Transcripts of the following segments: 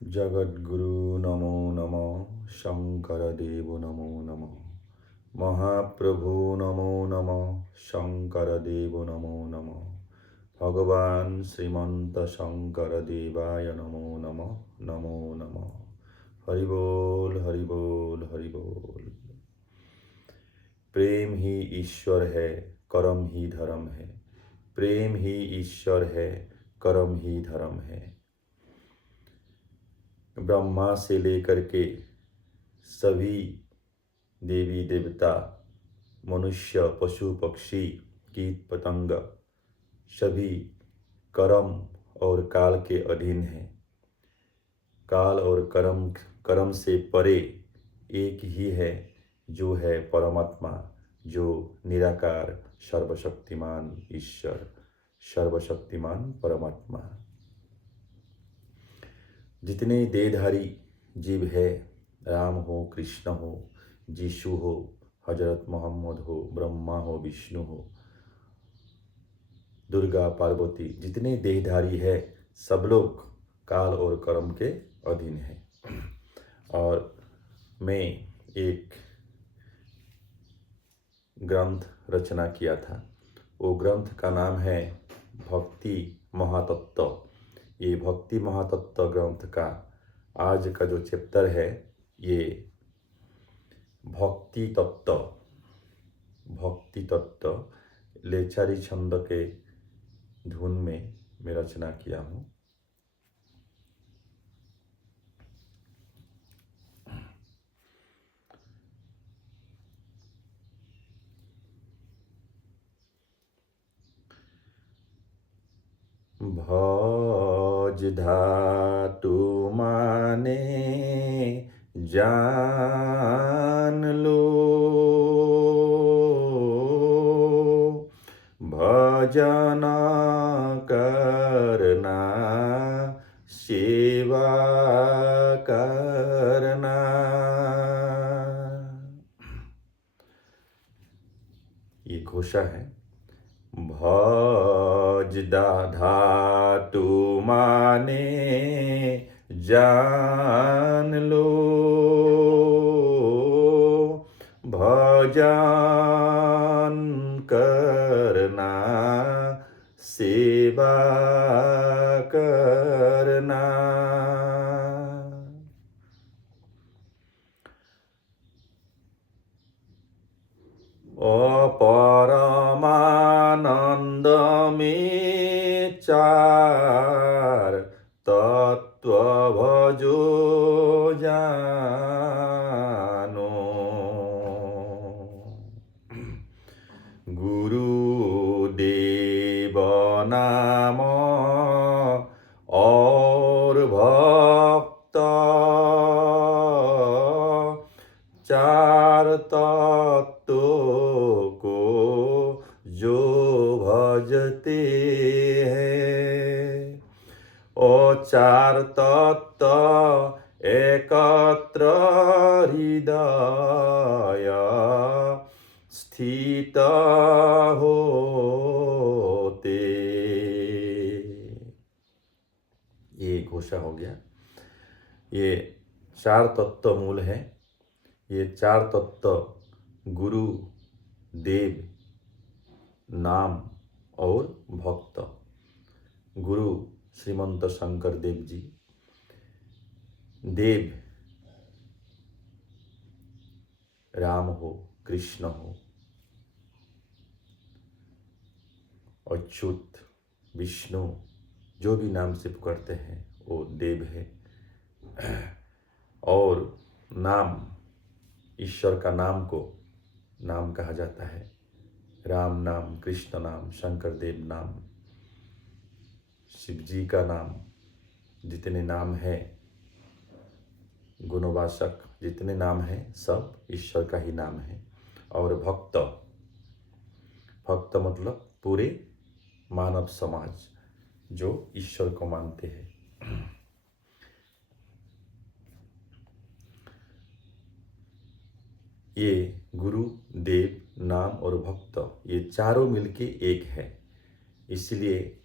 जगद्गुरु नमो नमः, शंकर देव नमो नमः, महाप्रभु नमो नमः, शंकर देव नमो नमः, भगवान श्रीमंत शंकर देवाय नमो नमः, नमो नमः। हरि बोल हरि बोल हरि बोल। प्रेम ही ईश्वर है, कर्म ही धर्म है। प्रेम ही ईश्वर है, कर्म ही धर्म है। ब्रह्मा से लेकर के सभी देवी देवता, मनुष्य, पशु पक्षी, कीट पतंग सभी कर्म और काल के अधीन हैं। काल और कर्म से परे एक ही है, जो है परमात्मा, जो निराकार सर्वशक्तिमान ईश्वर, सर्वशक्तिमान परमात्मा। जितने देहधारी जीव है, राम हो, कृष्ण हो, यीशु हो, हजरत मोहम्मद हो, ब्रह्मा हो, विष्णु हो, दुर्गा, पार्वती, जितने देहधारी है सब लोग काल और कर्म के अधीन हैं। और मैं एक ग्रंथ रचना किया था, वो ग्रंथ का नाम है भक्ति महातत्व। ये भक्ति महातत्व ग्रंथ का आज का जो चैप्टर है, ये भक्ति तत्व, भक्ति तत्व लेचारी छंद के धुन में मैं रचना किया हूँ। भज धातु माने जान लो, भजन करना सेवा करना। ये घोषा है। भज धातु माने जान लो, भजन करना सेवा करना। परमानंद में चार तत्व भजो जानो, गुरुदेव नाम और भक्त, चार तत्वों को जो भजते हैं, ओ चार तत्व एकत्र हृदय स्थित होते। ये घोषा हो गया। ये चार तत्व मूल है। ये चार तत्व गुरु, देव, नाम और भक्त। गुरु श्रीमंत शंकर देव जी, देव राम हो, कृष्ण हो, अच्युत, विष्णु, जो भी नाम से पुकारते हैं वो देव है। और नाम, ईश्वर का नाम को नाम कहा जाता है। राम नाम, कृष्ण नाम, शंकर देव नाम, शिव जी का नाम, जितने नाम हैं, गुणवाचक जितने नाम हैं, सब ईश्वर का ही नाम है। और भक्त, भक्त मतलब पूरे मानव समाज जो ईश्वर को मानते हैं। ये गुरु, देव, नाम और भक्त, ये चारों मिलके एक है। इसलिए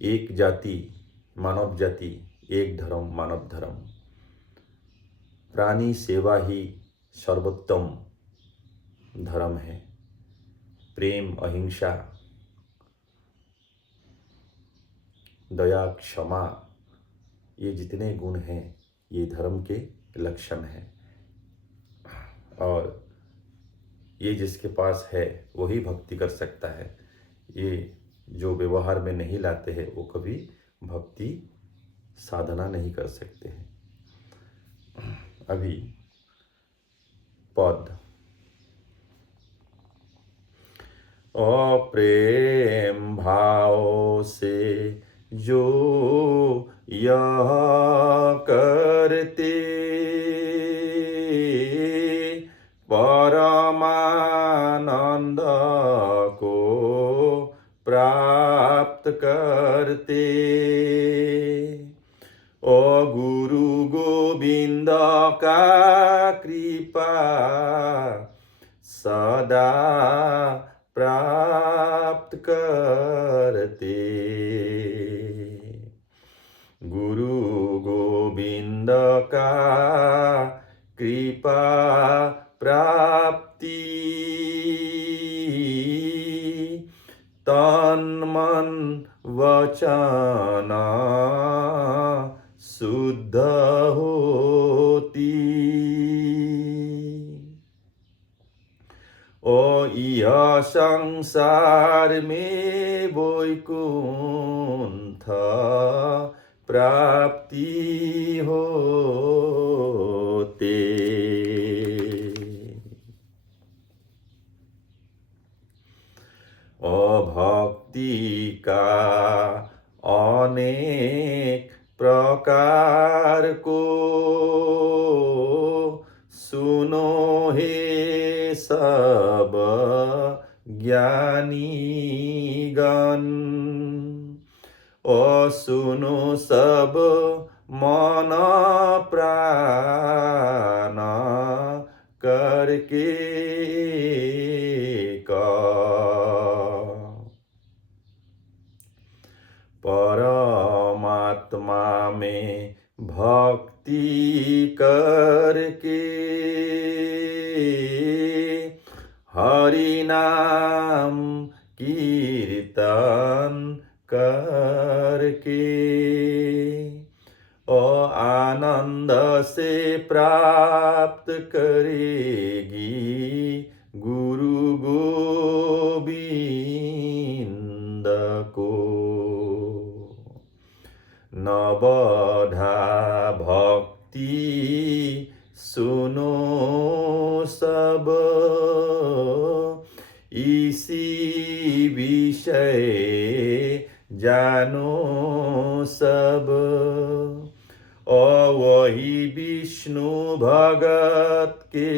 एक जाति मानव जाति, एक धर्म मानव धर्म, प्राणी सेवा ही सर्वोत्तम धर्म है। प्रेम, अहिंसा, दया, क्षमा, ये जितने गुण हैं ये धर्म के लक्षण हैं, और ये जिसके पास है वही भक्ति कर सकता है। ये जो व्यवहार में नहीं लाते हैं वो कभी भक्ति साधना नहीं कर सकते हैं। अभी पद अप्रेम भाव से जो यह करते परमानंद को प्राप्त करते। ओ गुरु गोविंद का कृपा सदा प्राप्त करते। गुरु गोविंद का कृपा प्राप्ति तन मन वचन शुद्ध होती। ओ यह संसार में वैकुंठ प्राप्ति होते। भक्ति का अनेक प्रकार को सुनो हे सब ज्ञानीगण। सुनो सब मन प्राण करके परमात्मा में भक्ति करके हरि नाम कीर्तन करके आनंद से प्राप्त करेगी गुरु गोविंद को। नवधा भक्ति सुनो सब इसी विषय जानो सब। वही विष्णु भगत के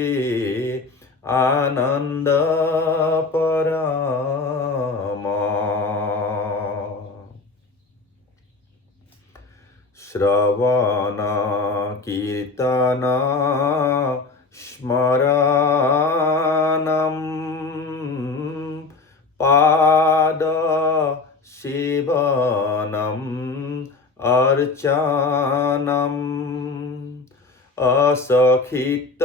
आनंद परम। श्रवण कीर्तन स्मरणं पाद सेवनम् अर्चनम् असखित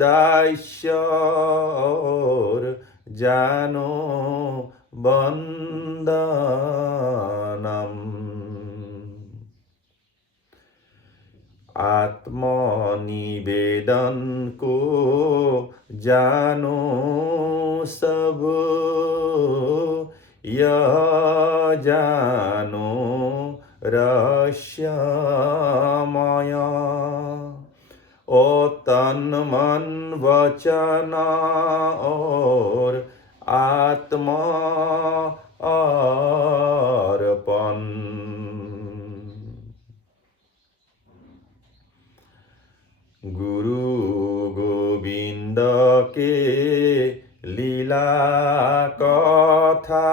दास्य और जानो बंदनम्। आत्मनिवेदन को जानो सब यह जानो रहस्यमय। ओ तन मन वचन और आत्मा अर्पण। गुरु गोविंद के लीला कथा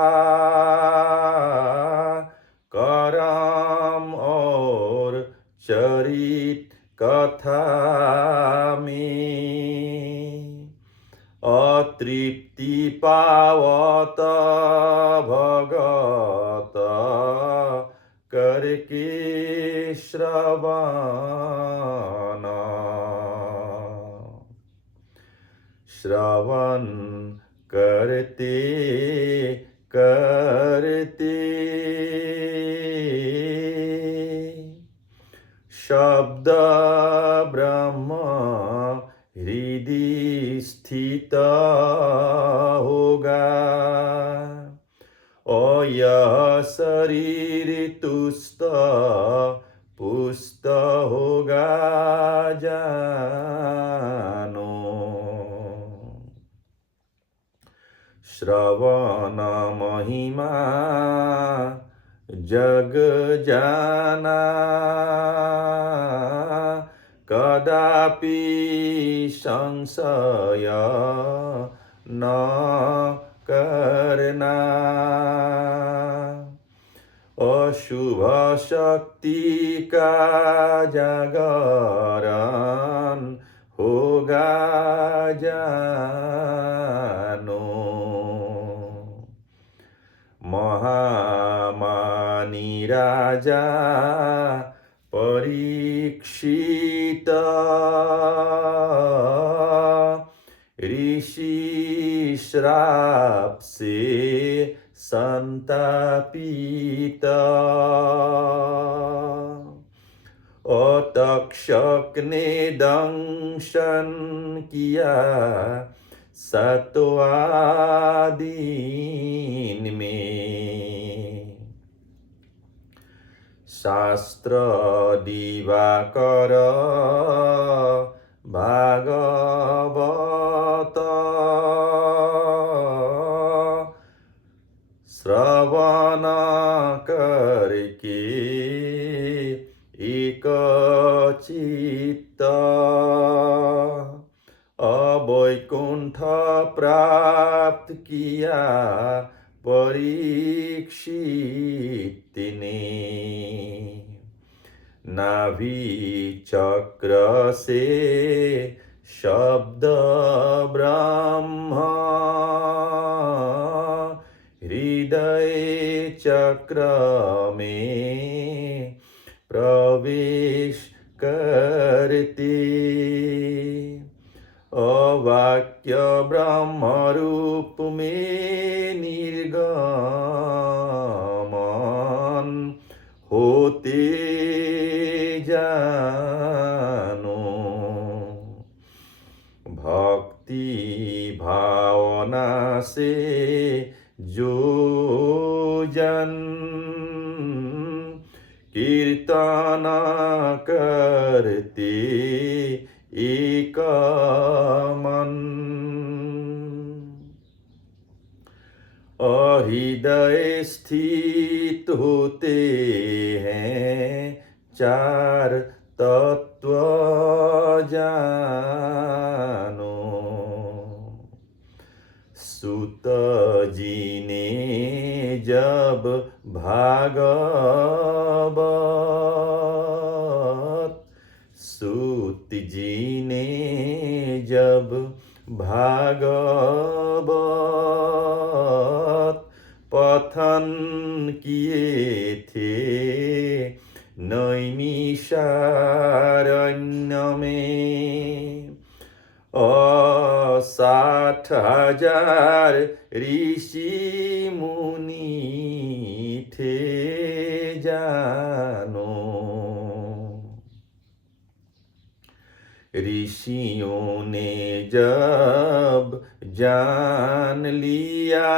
करम और चरित कथा में अतृप्ति पावत भगत करके श्रवण, श्रवण करते करते शब्द ब्रह्म हृदय स्थित होगा, और यह शरीर तुष्ट पुष्ट होगा जानो। श्रवण महिमा जग जाना, कदापि संशय न करना। अशुभ शक्ति का जागरण होगा जानो। महामानी राजा परीक्षित ऋषि श्राप से संतापित, और तक्षक ने दंशन किया 7वां दिन में। शास्त्र दिवाकर भागवत श्रवण करके एक चित्त, अवैकुंठ प्राप्त किया परीक्षित ने। नाभि चक्र से शब्द ब्रह्म हृदय चक्र में प्रवेश करते, अवाक्य ब्रह्म रूप में निर्गमन होते जानो। भक्ति भावना से जो जन कीर्तन करते एक मन, हृदय स्थित होते हैं 4 तत्व जानो। सूत जी ने जब भागवत, सूत जी ने जब भागवत पठन किए थे नैमिषारण्य में, 60,000 ऋषि मुनि थे जानो। ऋषियों ने जब जान लिया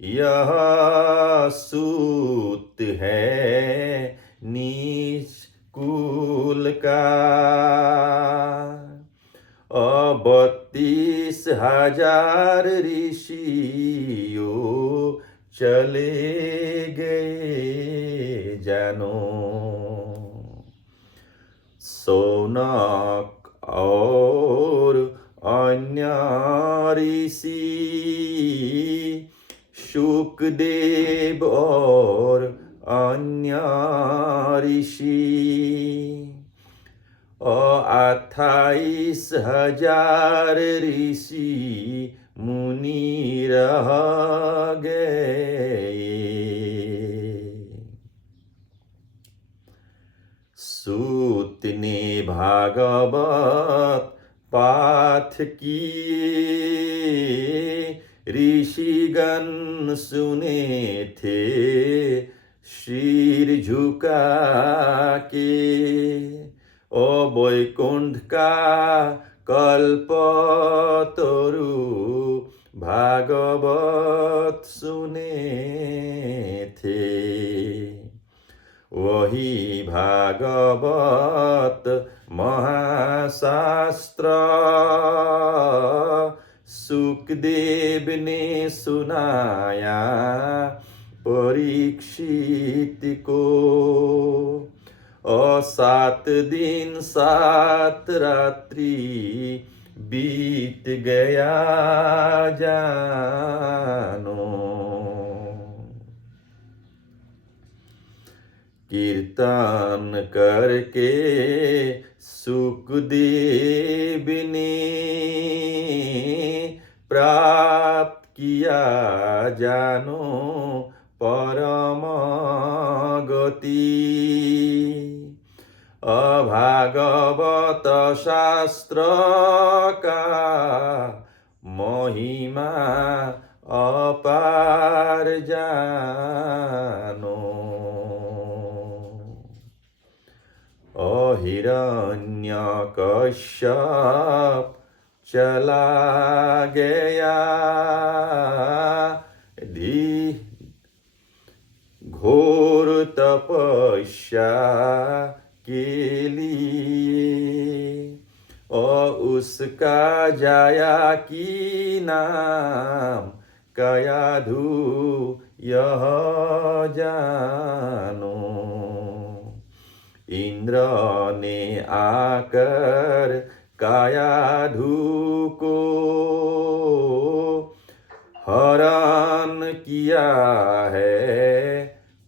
यह सूत है नीच कुल का, 32,000 ऋषियों चले गए जानो। सौनक और अन्य ऋषि, शुकदेव और अन्य ऋषि, 28,000 ऋषि मुनि रह गए। सूत ने भागवत पाठ किए, ऋषिगण सुने थे सिर झुका के। ओ वैकुंठ का कल्पतरु भागवत सुने थे। वही भागवत महाशास्त्र सुखदेव ने सुनाया परीक्षित को। और 7 दिन 7 रात्रि बीत गया जानो। कीर्तन करके सुखदेव ने प्राप्त किया जानो परम गति। अभागवत शास्त्र का महिमा अपार जानो। हिरण्यकश्यप चला गया घोर तपस्या के लिए। और उसका जाया की नाम कयाधु यह जानो। इंद्र ने आकर कयाधु को हरण किया है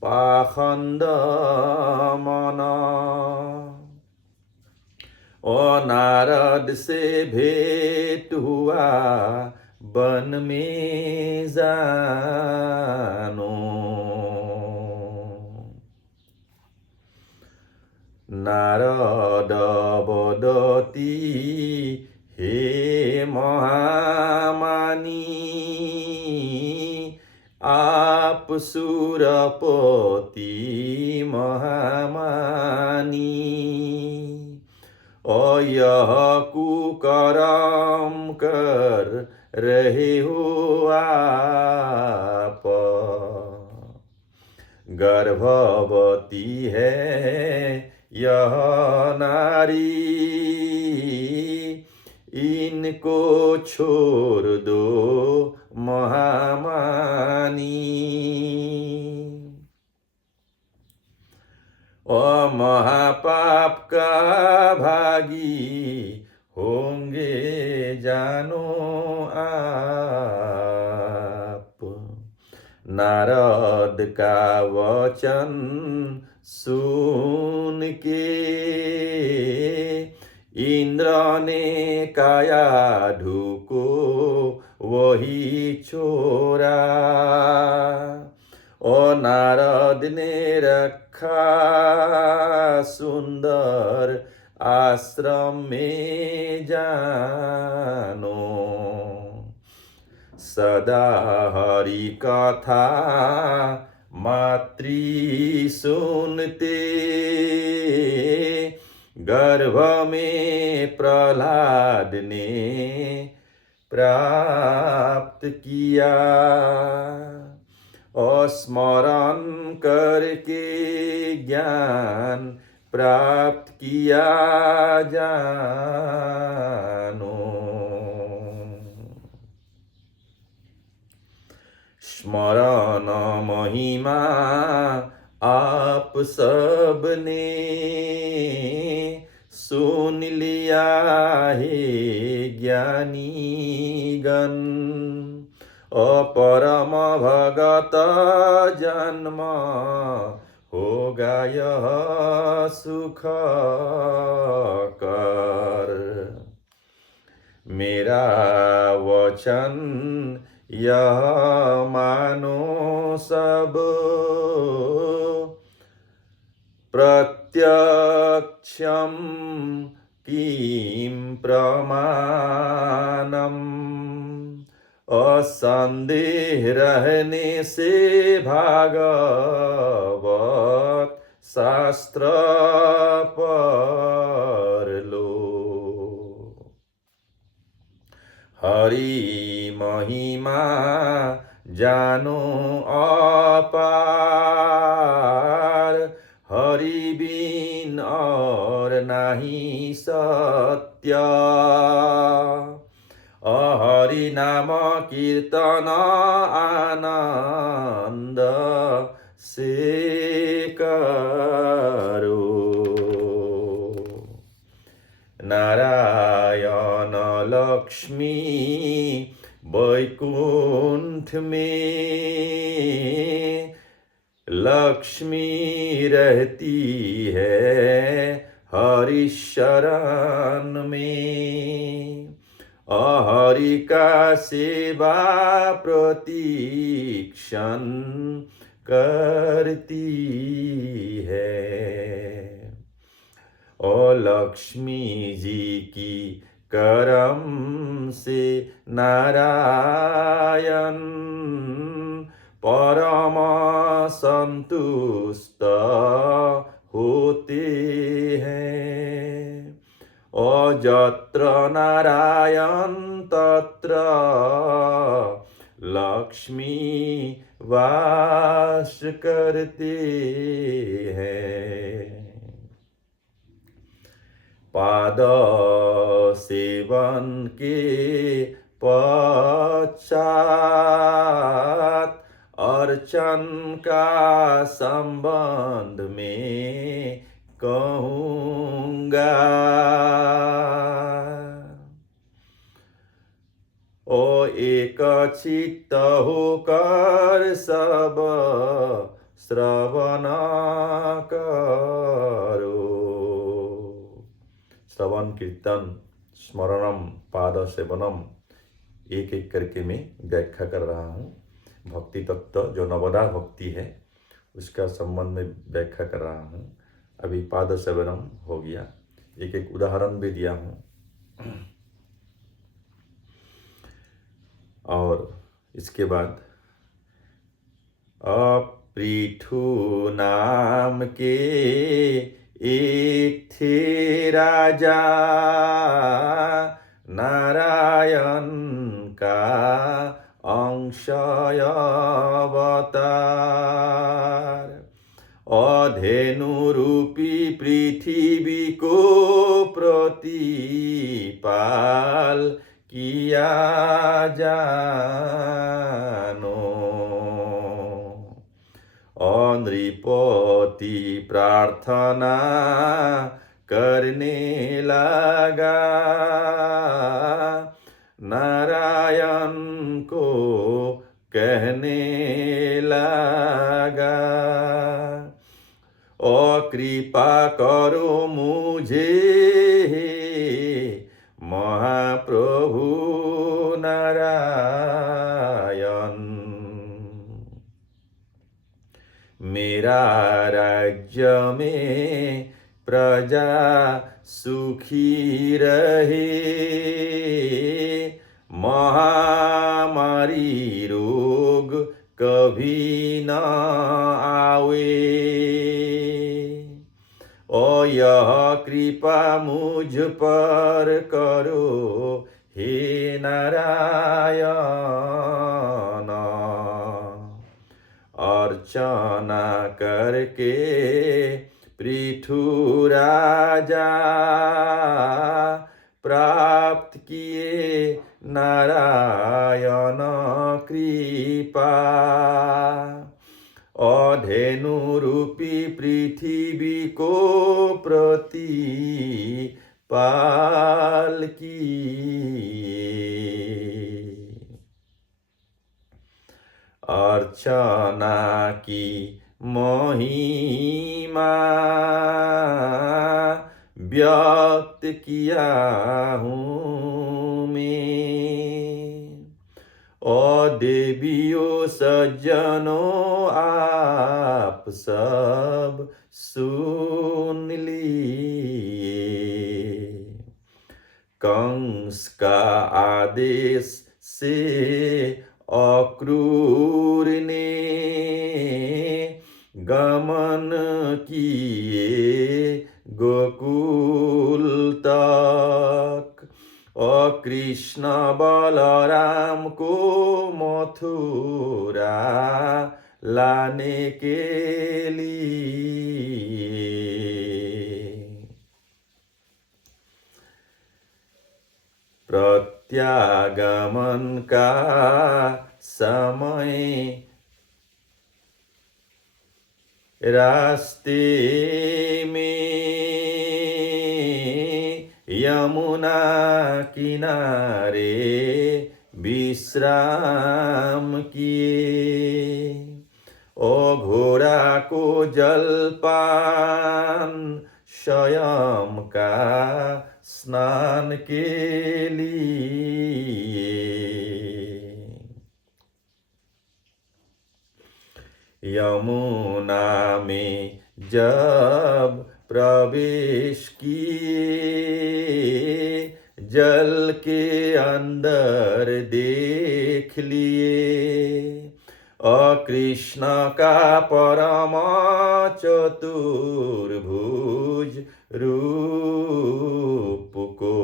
पाखंड मना। और नारद से भेंट हुआ वन में जानो। नारद बदती हे महामानी, आप सुरपति महामानी। और यह कुकर्म कर रहे हो आप। गर्भवती है यह नारी, इनको छोड़ दो महामानी। और महापाप का भागी होंगे जानो आप। नारद का वचन सुन के इंद्र ने कयाधु को वही छोड़ा। और नारद ने रखा सुंदर आश्रम में जानो। सदा हरि कथा मातृ सुनते, गर्भ में प्रहलाद ने प्राप्त किया। और स्मरण करके ज्ञान प्राप्त किया जानो। स्मरण महिमा आप सबने सुन लिया है ज्ञानी गण। परम भगत जन्म होगा यह सुख कर। मेरा वचन यह मानो सब, प्रत्यक्ष संदेह रहने से भागवत शास्त्र पर लो। हरि महिमा जानो अपार, हरि बिन और नाही सत्य। हरि नाम कीर्तन आनंद से करो। नारायण लक्ष्मी वैकुंठ में, लक्ष्मी रहती है हरि शरण में। हरि का सेवा प्रतिक्षण करती है। लक्ष्मी जी की करम से नारायण परम संतुष्ट होते हैं। जत्र नारायण तत्र लक्ष्मी वास करते हैं। पाद सेवन के पश्चात अर्चन का संबंध में कहूँगा। एक चित्त होकर सब श्रवण करो। श्रवण कीर्तन स्मरणम पाद सेवनम एक एक करके मैं व्याख्या कर रहा हूँ। भक्ति तत्व जो नवदा भक्ति है उसका संबंध में व्याख्या कर रहा हूँ। अभी पाद सेवनम हो गया, एक एक उदाहरण भी दिया हूँ। और इसके बाद पृथु नाम के एक थे राजा, नारायण का अंश अवतार। धेनु रूपी पृथ्वी को प्रतिपाल किया जानो। नृपति प्रार्थना करने लगा, नारायण को कहने लगा। कृपा करो मुझे महाप्रभु नारायण, मेरा राज्य में प्रजा सुखी रहे, महामारी रोग कभी न आवे। यह कृपा मुझ पर करो हे नारायण। अर्चना करके पृथु राजा प्राप्त किए नारायण कृपा। धेनु रूपी पृथ्वी को प्रतिपाल किए। अर्चना की महिमा व्यक्त किया हूँ मैं। देवियों सज्जनों आप सब सुन लिए। कंस का आदेश से अक्रूर ने गमन किए गोकुल तक, और कृष्ण बलराम को मथुरा लाने के लिए। प्रत्यागमन का समय रास्ते में यमुना किनारे विश्राम किए, ओ घोड़ा को जलपान स्वयं का स्नान के लिए। यमुना में जब प्रवेश किए, जल के अंदर देख लिए, और कृष्ण का परम चतुर्भुज रूप को।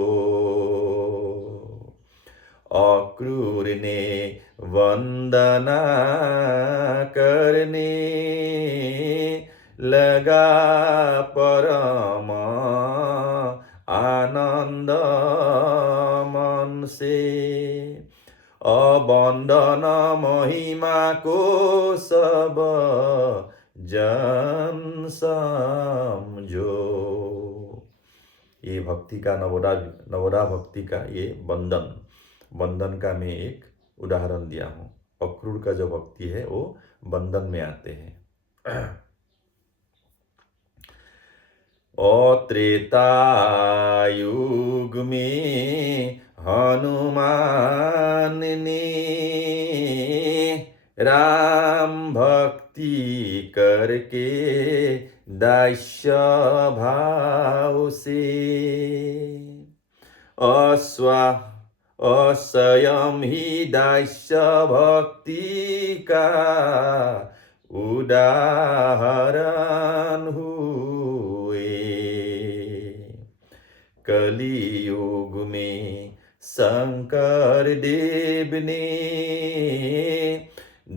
अक्रूर ने वंदना करने लगा परम आनंद मन से, अवंदन महिमा को सब जन समझो। ये भक्ति का नवोरा भक्ति का ये बंधन का मैं एक उदाहरण दिया हूँ। अक्रूर का जो भक्ति है वो बंधन में आते हैं। और त्रेता युग में हनुमान ने राम भक्ति करके दास्य भाव से स्वयं ही दास्य भक्ति का उदाहरण हुए। कलियुग में शंकर देव ने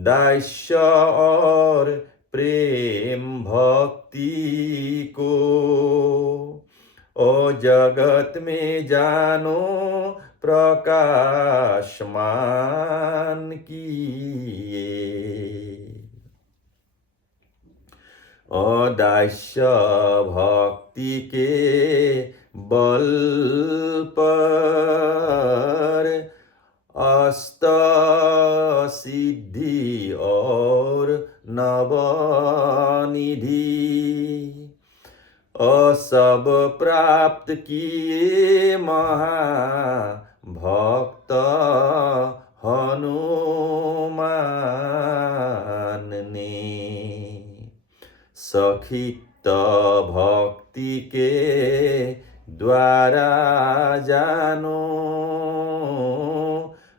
दास्य और प्रेम भक्ति को ओ जगत में जानो प्रकाशमान किए। दास्य भक्ति के बल पर अष्ट सिद्धि और नवनिधि सब प्राप्त किए महाभक्त हनुमान ने। सखित भक्ति के द्वारा जानो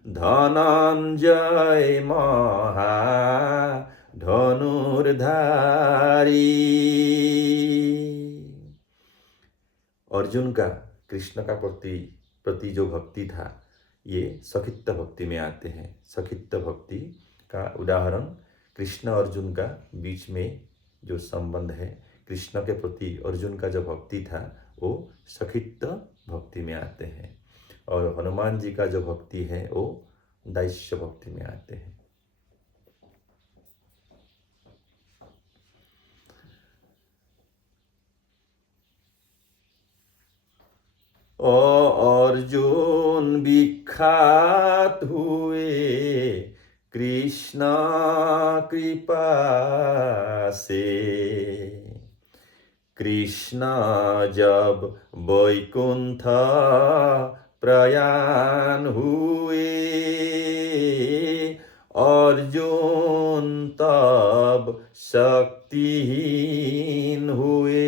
धनंजय महाधनुर्धारी। अर्जुन का कृष्ण का प्रति जो भक्ति था ये सखित्व भक्ति में आते हैं। सखित्व भक्ति का उदाहरण कृष्ण अर्जुन का बीच में जो संबंध है, कृष्ण के प्रति अर्जुन का जो भक्ति था वो सखित्व भक्ति में आते हैं, और हनुमान जी का जो भक्ति है वो दास्य भक्ति में आते हैं। अर्जुन विख्यात हुए कृष्ण कृपा से। कृष्ण जब वैकुंठ प्रयाण हुए, अर्जुन तब शक्तिहीन हुए।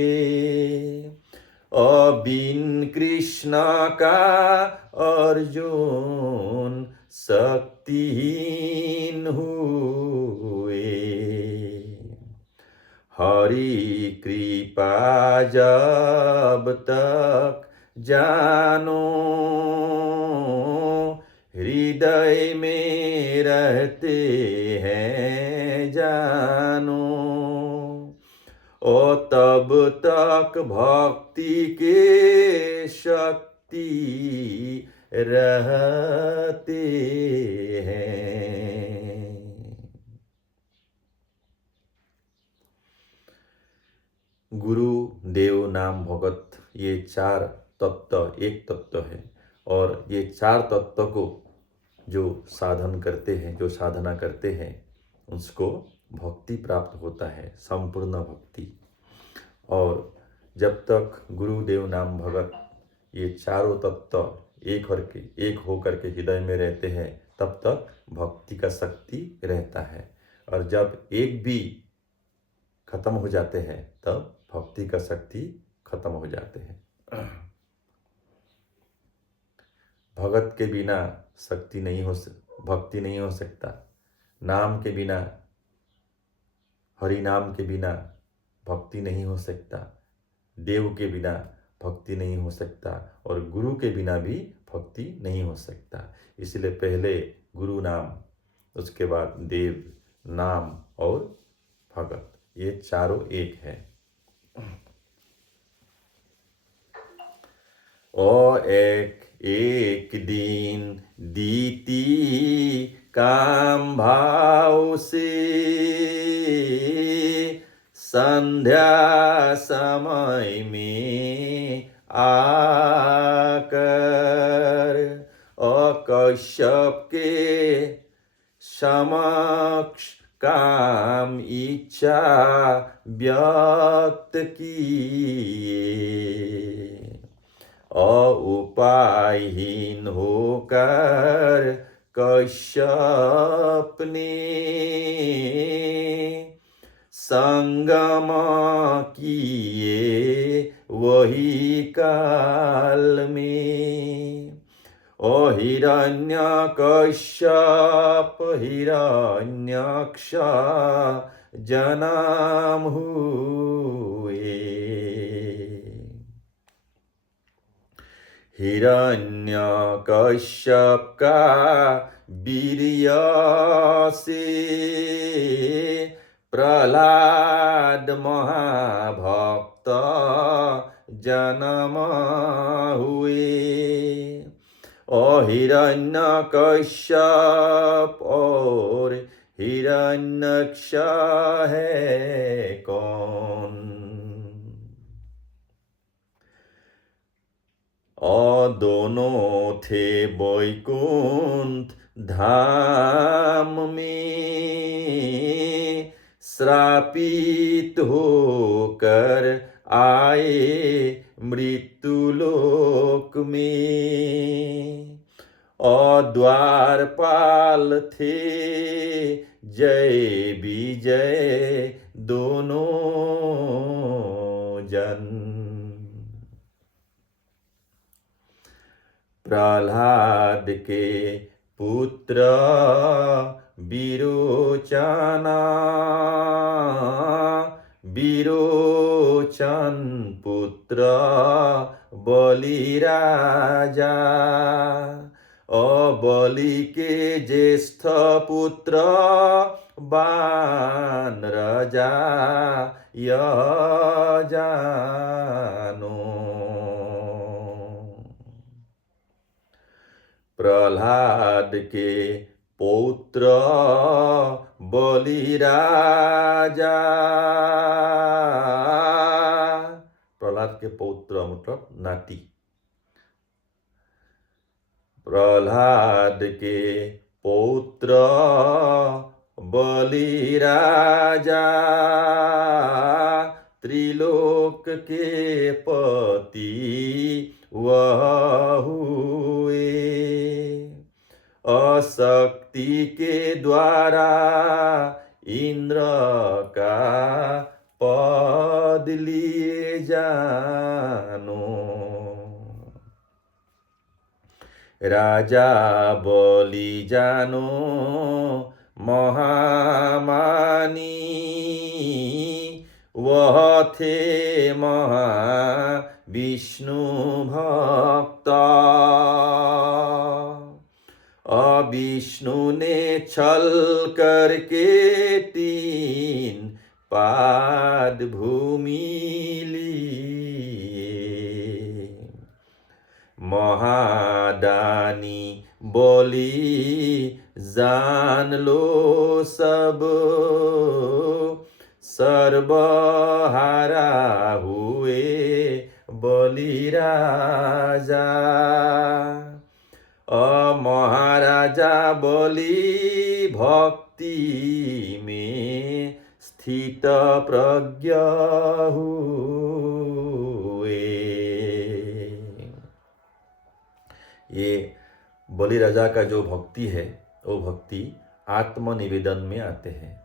बिन कृष्ण का अर्जुन शक्तिहीन हरि कृपा जब तक जानो, हृदय में रहते हैं जानो, ओ तब तक भक्ति के शक्ति रहते हैं। गुरु, देव, नाम, भगत, ये चार तत्व एक तत्व है, और ये चार तत्व को जो साधन करते हैं, जो साधना करते हैं, उसको भक्ति प्राप्त होता है, संपूर्ण भक्ति। और जब तक गुरु, देव, नाम, भगत ये चारों तत्व एक होकर के हृदय में रहते हैं, तब तक भक्ति का शक्ति रहता है। और जब एक भी खत्म हो जाते हैं, तब भक्ति का शक्ति खत्म हो जाते हैं। भगत के बिना शक्ति नहीं हो, भक्ति नहीं हो सकता। नाम के बिना, हरि नाम के बिना भक्ति नहीं हो सकता। देव के बिना भक्ति नहीं हो सकता, और गुरु के बिना भी भक्ति नहीं हो सकता। इसलिए पहले गुरु नाम, उसके बाद देव नाम और भगत, ये चारों एक है। ओ एक दिन दीती काम भाव से, संध्या समय में आकर, कश्यप के समक्ष काम इच्छा व्यक्त किए, उपायहीन होकर कश्यप ने संगम किए वही काल में। हिरण्यकश्यप हिरण्यक्ष जन्म हुए। हिरण्यकश्यप का वीर्य से प्रहलाद महाभक्त जन्म हुए। हिरण्यकश्यप और हिरण्यक्ष है कौन? दोनों थे वैकुंठ धाम में, श्रापित होकर आए मृत्युलोक में। द्वारपाल थे जय विजय दोनों जन। प्रहलाद के पुत्र विरोचन पुत्र बलि राजा। बलि के ज्येष्ठ पुत्र बान राजा यजानो। प्रहलाद के पौत्र बलि राजा। प्रहलाद के पौत्र मतलब नाती। प्रहलाद के पौत्र बलि राजा, त्रिलोक के पति वह हुए। शक्ति के द्वारा इंद्र का पद लिए जानो। राजा बलि जानो महामानी, वह थे महाविष्णु भक्त। विष्णु ने छल करके 3 पाद भूमि ली। महादानी बोली जान लो सब, सर्वहारा हुए बलि राजा। महाराजा बलि भक्ति में स्थित प्रज्ञ हुए। ये बलि राजा का जो भक्ति है वो भक्ति आत्मनिवेदन में आते हैं।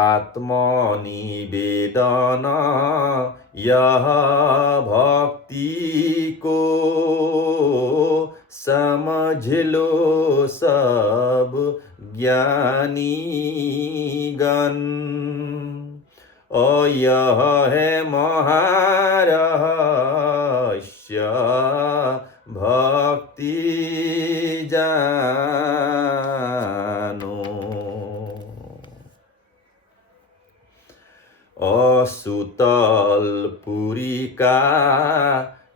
आत्मनिवेदन यह भक्ति को समझ लो सब ज्ञानी गण। यह है महारहस्य भक्ति जानो। सुतलपुरी का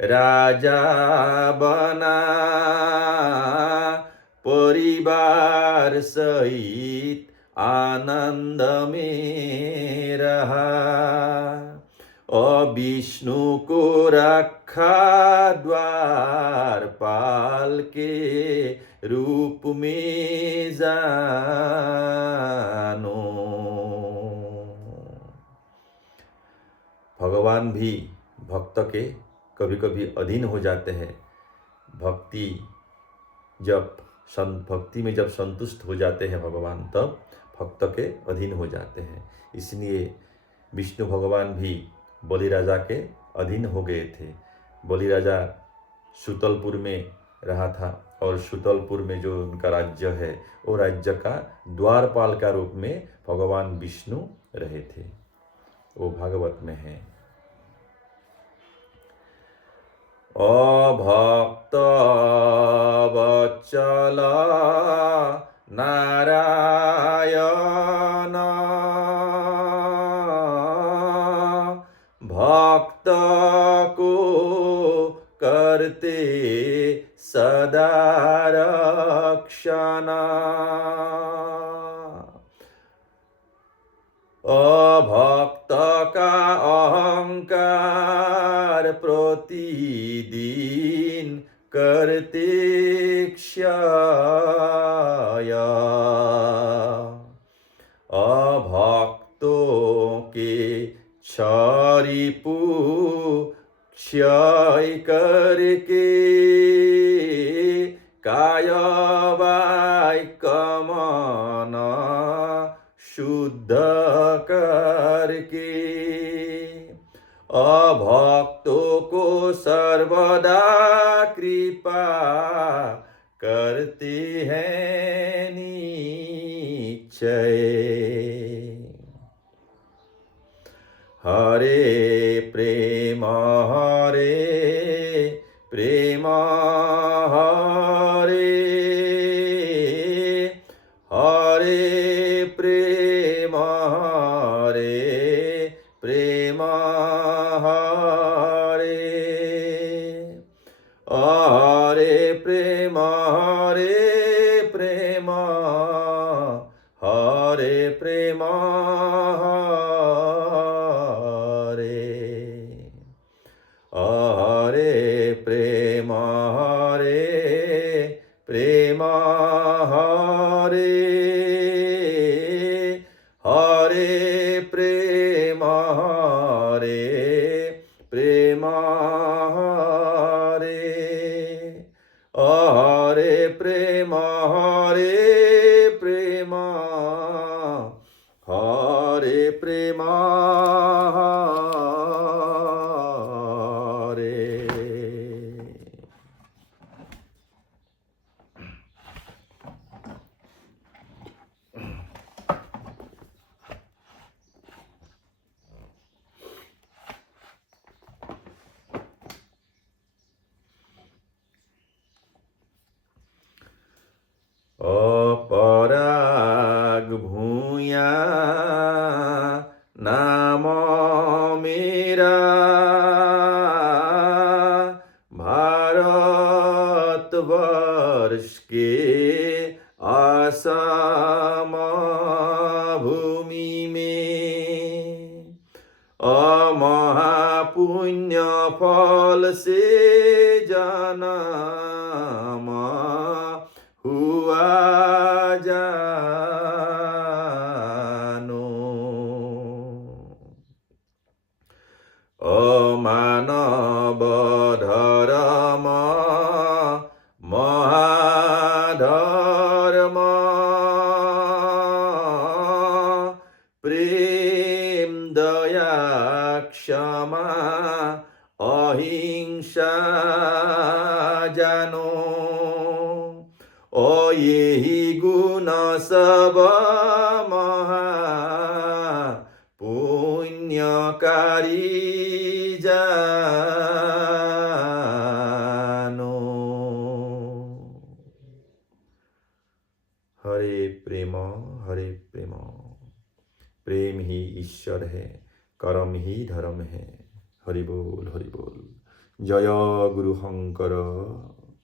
राजा बना, परिवार सहित आनंद में रहा। विष्णु को रखा द्वारपाल के रूप में जानो। भगवान भी भक्त के कभी कभी अधीन हो जाते हैं। भक्ति में जब संतुष्ट हो जाते हैं भगवान, तब भक्त के अधीन हो जाते हैं। इसलिए विष्णु भगवान भी बलि राजा के अधीन हो गए थे। बलि राजा सुतलपुर में रहा था और सुतलपुर में जो उनका राज्य है वो राज्य का द्वारपाल का रूप में भगवान विष्णु रहे थे। वो भागवत में है। भक्त वत्सल नारायण, भक्त को करते सदा रक्षण। भक्त का अहंकार प्रतिदिन करते क्षय। अभक्तों के क्षरिपु क्षय करके, काय वाक्य मन शुद्ध करके। अभक्तों को सर्वदा कृपा करते हैं निश्चय। हरे प्रेम हरे प्रेम हरे हरे प्रेम हरे प्रेम हरे हरे प्रेम हरे प्रेम हरे प्रेम हरे प्रेम हरे प्रेम हरे हरे प्रेम हरे प्रेम हरे हरे प्रेम हरे प्रेम हरे प्रेम अपराग भूया नाम मेरा भारतवर्ष के आसाम भूमि में अमहापुण्य फल से जन्म हुआ जानो अमानव धर्म महाधर्म प्रेम दया क्षमा अहिंसा जानो यही गुण सब महा पुण्यकारी जानो। हरे प्रेम हरे प्रेम, प्रेम ही ईश्वर है, कर्म ही धर्म है। हरि बोल हरि बोल। जय गुरु शंकर।